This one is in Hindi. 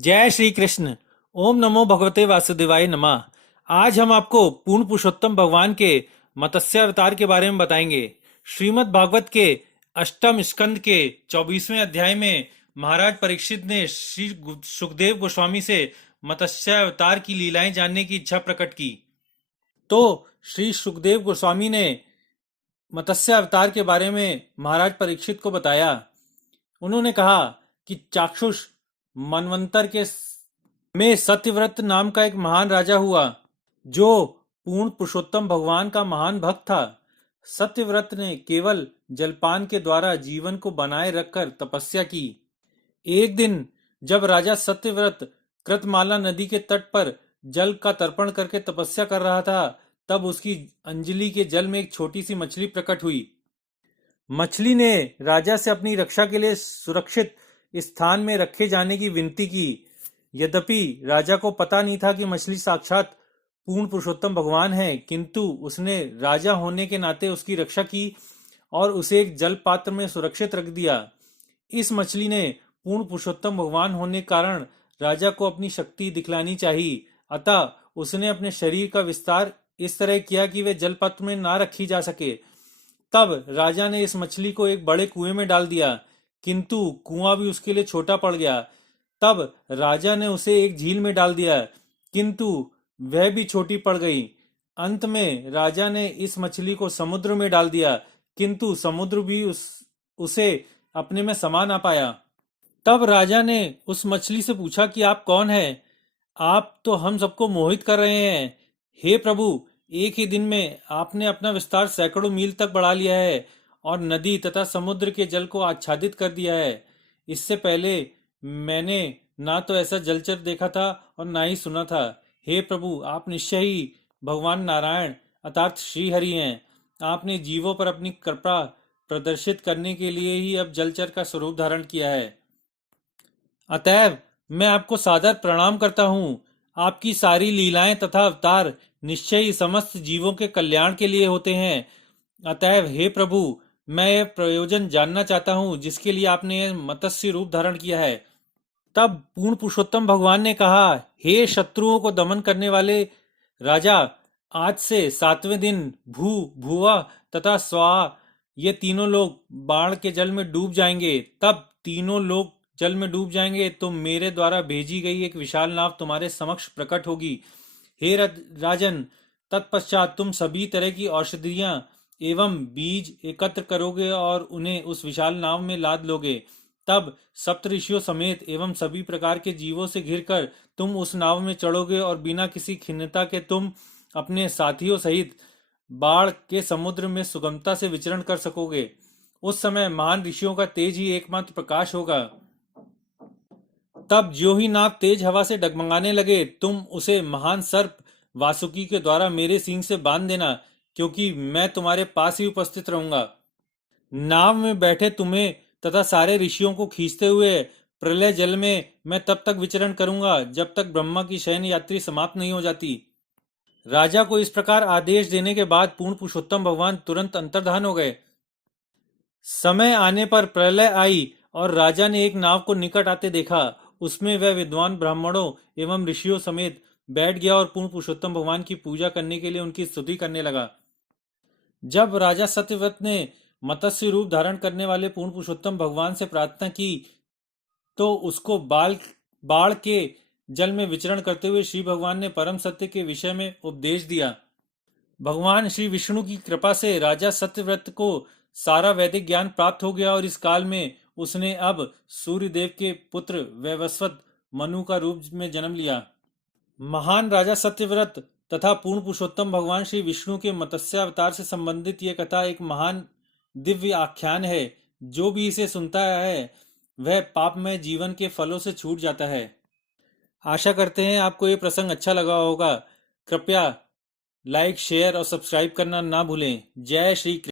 जय श्री कृष्ण। ओम नमो भगवते वासुदेवाय नमः। आज हम आपको पूर्ण पुरुषोत्तम भगवान के मत्स्य अवतार के बारे में बताएंगे। श्रीमद् भागवत के अष्टम स्कंद के 24वें अध्याय में महाराज परीक्षित ने श्री सुखदेव गोस्वामी से मत्स्य अवतार की लीलाएं जानने की इच्छा प्रकट की। तो श्री सुखदेव गोस्वामी ने मत्स्य अवतार के बारे में महाराज परीक्षित को बताया। उन्होंने कहा कि चाक्षुष मनवंतर के में सत्यव्रत नाम का एक महान राजा हुआ जो पूर्ण पुरुषोत्तम भगवान का महान भक्त था। सत्यव्रत ने केवल जलपान के द्वारा जीवन को बनाए रखकर तपस्या की। एक दिन जब राजा सत्यव्रत कृतमाला नदी के तट पर जल का तर्पण करके तपस्या कर रहा था, तब उसकी अंजलि के जल में एक छोटी सी मछली प्रकट हुई। मछली ने राजा से अपनी रक्षा के लिए सुरक्षित स्थान में रखे जाने की विनती की। यद्यपि राजा को पता नहीं था कि मछली साक्षात पूर्ण पुरुषोत्तम भगवान है, किंतु उसने राजा होने के नाते उसकी रक्षा की और उसे एक जल पात्र में सुरक्षित रख दिया। इस मछली ने पूर्ण पुरुषोत्तम भगवान होने के कारण राजा को अपनी शक्ति दिखलानी चाहिए, अतः उसने अपने शरीर का विस्तार इस तरह किया कि वे जल पात्र में ना रखी जा सके। तब राजा ने इस मछली को एक बड़े कुएं में डाल दिया, किंतु कुआं भी उसके लिए छोटा पड़ गया। तब राजा ने उसे एक झील में डाल दिया, किंतु वह भी छोटी पड़ गई। अंत में राजा ने इस मछली को समुद्र में डाल दिया, किंतु समुद्र भी उसे अपने में समा ना पाया। तब राजा ने उस मछली से पूछा कि आप कौन हैं? आप तो हम सबको मोहित कर रहे हैं। हे प्रभु, एक ही दिन में आपने अपना विस्तार सैकड़ों मील तक बढ़ा लिया है और नदी तथा समुद्र के जल को आच्छादित कर दिया है। इससे पहले मैंने ना तो ऐसा जलचर देखा था और ना ही सुना था। हे प्रभु, आप निश्चय ही भगवान नारायण अर्थात श्री हरि हैं। आपने जीवों पर अपनी कृपा प्रदर्शित करने के लिए ही अब जलचर का स्वरूप धारण किया है। अतएव मैं आपको सादर प्रणाम करता हूँ। आपकी सारी लीलाएं तथा अवतार निश्चय ही समस्त जीवों के कल्याण के लिए होते हैं। अतएव हे प्रभु, मैं यह प्रयोजन जानना चाहता हूँ जिसके लिए आपने यह मत्स्य रूप धारण किया है। तब पूर्ण पुरुषोत्तम भगवान ने कहा, हे शत्रुओं को दमन करने वाले राजा, आज से 7वें दिन भू, भुवा तथा स्वा ये तीनों लोग बाण के जल में डूब जाएंगे। तब तीनों लोग जल में डूब जाएंगे तो मेरे द्वारा भेजी गई एक विशाल नाव तुम्हारे समक्ष प्रकट होगी। हे राजन, तत्पश्चात तुम सभी तरह की औषधियां एवं बीज एकत्र करोगे और उन्हें उस विशाल नाव में लाद लोगे। तब सप्तऋषियों समेत एवं सभी प्रकार के जीवों से घिरकर तुम उस नाव में चढ़ोगे और बिना किसी खिन्नता के तुम अपने साथियों सहित बाढ़ के समुद्र में सुगमता से विचरण कर सकोगे। उस समय महान ऋषियों का तेज ही एकमात्र प्रकाश होगा। तब जो ही नाव तेज हवा से डगमगाने लगे, तुम उसे महान सर्प वासुकी के द्वारा मेरे सींग से बांध देना, क्योंकि मैं तुम्हारे पास ही उपस्थित रहूंगा। नाव में बैठे तुम्हें तथा सारे ऋषियों को खींचते हुए प्रलय जल में मैं तब तक विचरण करूंगा जब तक ब्रह्मा की शयन यात्री समाप्त नहीं हो जाती। राजा को इस प्रकार आदेश देने के बाद पूर्ण पुरुषोत्तम भगवान तुरंत अंतर्धान हो गए। समय आने पर प्रलय आई और राजा ने एक नाव को निकट आते देखा। उसमें वह विद्वान ब्राह्मणों एवं ऋषियों समेत बैठ गया और पूर्ण पुरुषोत्तम भगवान की पूजा करने के लिए उनकी स्तुति करने लगा। जब राजा सत्यव्रत ने मत्स्य रूप धारण करने वाले पूर्ण पुरुषोत्तम भगवान से प्रार्थना की, तो उसको बाढ़ के जल में विचरण करते हुए श्री भगवान ने परम सत्य के विषय में उपदेश दिया। भगवान श्री विष्णु की कृपा से राजा सत्यव्रत को सारा वैदिक ज्ञान प्राप्त हो गया और इस काल में उसने अब सूर्यदेव के पुत्र वैवस्वत मनु का रूप में जन्म लिया। महान राजा सत्यव्रत तथा पूर्ण पुरुषोत्तम भगवान श्री विष्णु के मत्स्य अवतार से संबंधित यह कथा एक महान दिव्य आख्यान है। जो भी इसे सुनता है वह पापमय जीवन के फलों से छूट जाता है। आशा करते हैं आपको ये प्रसंग अच्छा लगा होगा। कृपया लाइक, शेयर और सब्सक्राइब करना ना भूलें। जय श्री कृष्ण।